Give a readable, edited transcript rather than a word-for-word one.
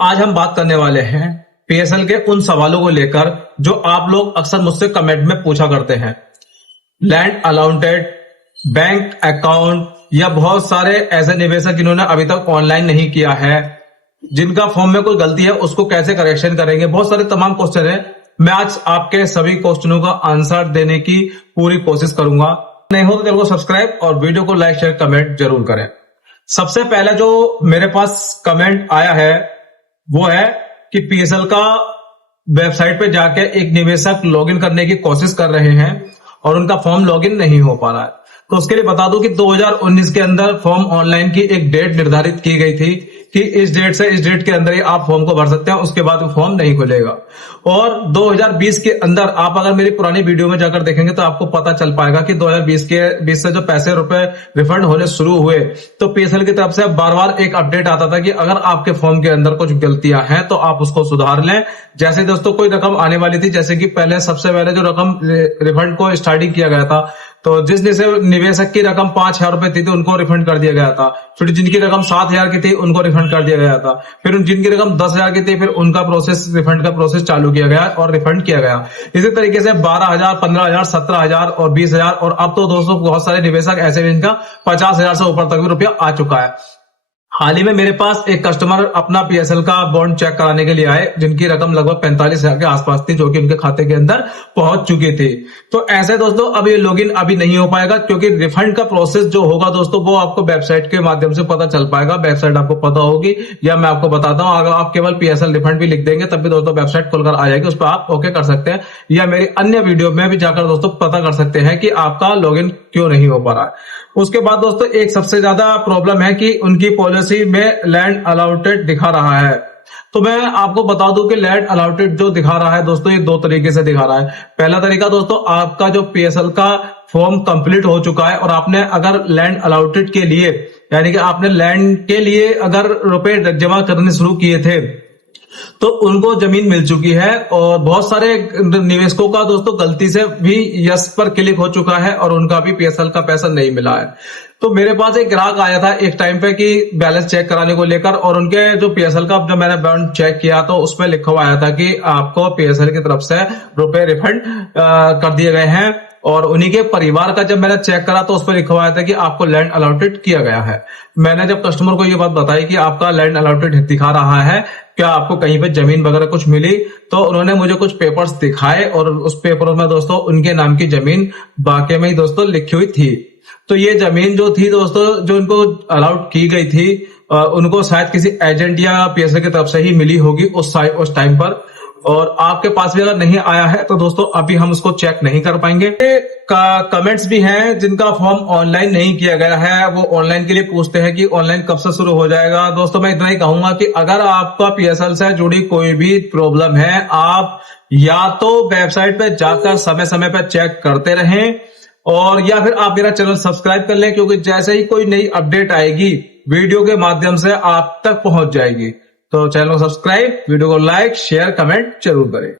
आज हम बात करने वाले हैं पीएसएल के उन सवालों को लेकर जो आप लोग अक्सर मुझसे कमेंट में पूछा करते हैं। लैंड अलॉटेड, बैंक अकाउंट या बहुत सारे ऐसे निवेशक जिन्होंने अभी तक ऑनलाइन नहीं किया है, जिनका फॉर्म में कोई गलती है उसको कैसे करेक्शन करेंगे, बहुत सारे तमाम क्वेश्चन है। मैं आज आपके सभी क्वेश्चनों का आंसर देने की पूरी कोशिश करूंगा। नहीं हो तो चैनल को सब्सक्राइब और वीडियो को लाइक शेयर कमेंट जरूर करें। सबसे पहले जो मेरे पास कमेंट आया है वो है कि पीएसएल का वेबसाइट पे जाके एक निवेशक लॉगिन करने की कोशिश कर रहे हैं और उनका फॉर्म लॉगिन नहीं हो पा रहा है। तो उसके लिए बता दूं कि 2019 के अंदर फॉर्म ऑनलाइन की एक डेट निर्धारित की गई थी कि इस डेट से इस डेट के अंदर ही आप फॉर्म को भर सकते हैं, उसके बाद वो फॉर्म नहीं खुलेगा। और 2020 के अंदर आप अगर मेरी पुरानी वीडियो में जाकर देखेंगे तो आपको पता चल पाएगा कि 2020 से जो पैसे रुपए रिफंड होने शुरू हुए तो पीएसएल की तरफ से बार बार एक अपडेट आता था कि अगर आपके फॉर्म के अंदर कुछ गलतियां हैं तो आप उसको सुधार लें। जैसे दोस्तों कोई रकम आने वाली थी, जैसे कि सबसे पहले जो रकम रिफंड को स्टार्टिंग किया गया था, तो जिस निवेशक की रकम 5,000 रुपए थी तो उनको रिफंड कर दिया गया था। फिर जिनकी रकम 7,000 की थी उनको रिफंड कर दिया गया था। फिर जिनकी रकम 10,000 की थी फिर उनका रिफंड का प्रोसेस चालू किया गया और रिफंड किया गया। इसी तरीके से 12,000, 15,000, 17,000 और 20,000 और अब तो दोस्तों बहुत सारे निवेशक ऐसे हैं जिनका 50,000 से ऊपर तक भी रुपया आ चुका है। हाल ही में मेरे पास एक कस्टमर अपना पीएसएल का बॉन्ड चेक कराने के लिए आए जिनकी रकम लगभग 45,000 के आसपास थी, जो कि उनके खाते के अंदर पहुंच चुकी थी। तो ऐसे दोस्तों अब ये लॉगिन अभी नहीं हो पाएगा क्योंकि रिफंड का प्रोसेस जो होगा दोस्तों वो आपको वेबसाइट के माध्यम से पता चल पाएगा। वेबसाइट आपको पता होगी या मैं आपको बताता हूं, अगर आप केवल पीएसएल रिफंड भी लिख देंगे तब भी दोस्तों वेबसाइट खुलकर आ जाएगी, उस पर आप ओके कर सकते हैं या मेरी अन्य वीडियो में भी जाकर दोस्तों पता कर सकते हैं कि आपका लॉगिन क्यों नहीं हो पा रहा है। उसके बाद दोस्तों एक सबसे ज्यादा प्रॉब्लम है कि उनकी पॉलिसी में लैंड अलॉटेड दिखा रहा है। तो मैं आपको बता दूं कि लैंड अलॉटेड जो दिखा रहा है दोस्तों ये दो तरीके से दिखा रहा है। पहला तरीका दोस्तों, आपका जो पीएसएल का फॉर्म कंप्लीट हो चुका है और आपने अगर लैंड अलॉटेड के लिए यानी कि आपने लैंड के लिए अगर रुपए जमा करने शुरू किए थे तो उनको जमीन मिल चुकी है। और बहुत सारे निवेशकों का दोस्तों गलती से भी यस पर क्लिक हो चुका है और उनका भी पीएसएल का पैसा नहीं मिला है। तो मेरे पास एक ग्राहक आया था एक टाइम पे कि बैलेंस चेक कराने को लेकर, और उनके जो पीएसएल का जब मैंने बॉन्ड चेक किया तो उसमें लिखा हुआ आया था कि आपको पीएसएल की तरफ से रुपए रिफंड कर दिए गए हैं। और उन्हीं के परिवार का जब मैंने चेक करा तो उस पर लिखा हुआ था कि आपको लैंड अलॉटेड किया गया है। मैंने जब कस्टमर को ये बात बताई कि आपका लैंड अलॉटेड दिखा रहा है, क्या आपको कहीं पे जमीन वगैरह कुछ मिली, तो उन्होंने मुझे कुछ पेपर्स दिखाए और उस पेपर में दोस्तों उनके नाम की जमीन वाकई में ही दोस्तों लिखी हुई थी। तो ये जमीन जो थी दोस्तों जो इनको अलाउड की गई थी उनको शायद किसी एजेंट या पीएसएल की तरफ से ही मिली होगी उस टाइम पर। और आपके पास भी अगर नहीं आया है तो दोस्तों अभी हम उसको चेक नहीं कर पाएंगे। कमेंट्स भी हैं जिनका फॉर्म ऑनलाइन नहीं किया गया है, वो ऑनलाइन के लिए पूछते हैं कि ऑनलाइन कब से शुरू हो जाएगा। दोस्तों मैं इतना ही कहूंगा कि अगर आपका पीएसएल से जुड़ी कोई भी प्रॉब्लम है, आप या तो वेबसाइट पे जाकर समय समय पर चेक करते रहें और या फिर आप मेरा चैनल सब्सक्राइब कर लें, क्योंकि जैसे ही कोई नई अपडेट आएगी वीडियो के माध्यम से आप तक पहुंच जाएगी। तो चैनल को सब्सक्राइब, वीडियो को लाइक शेयर कमेंट जरूर करें।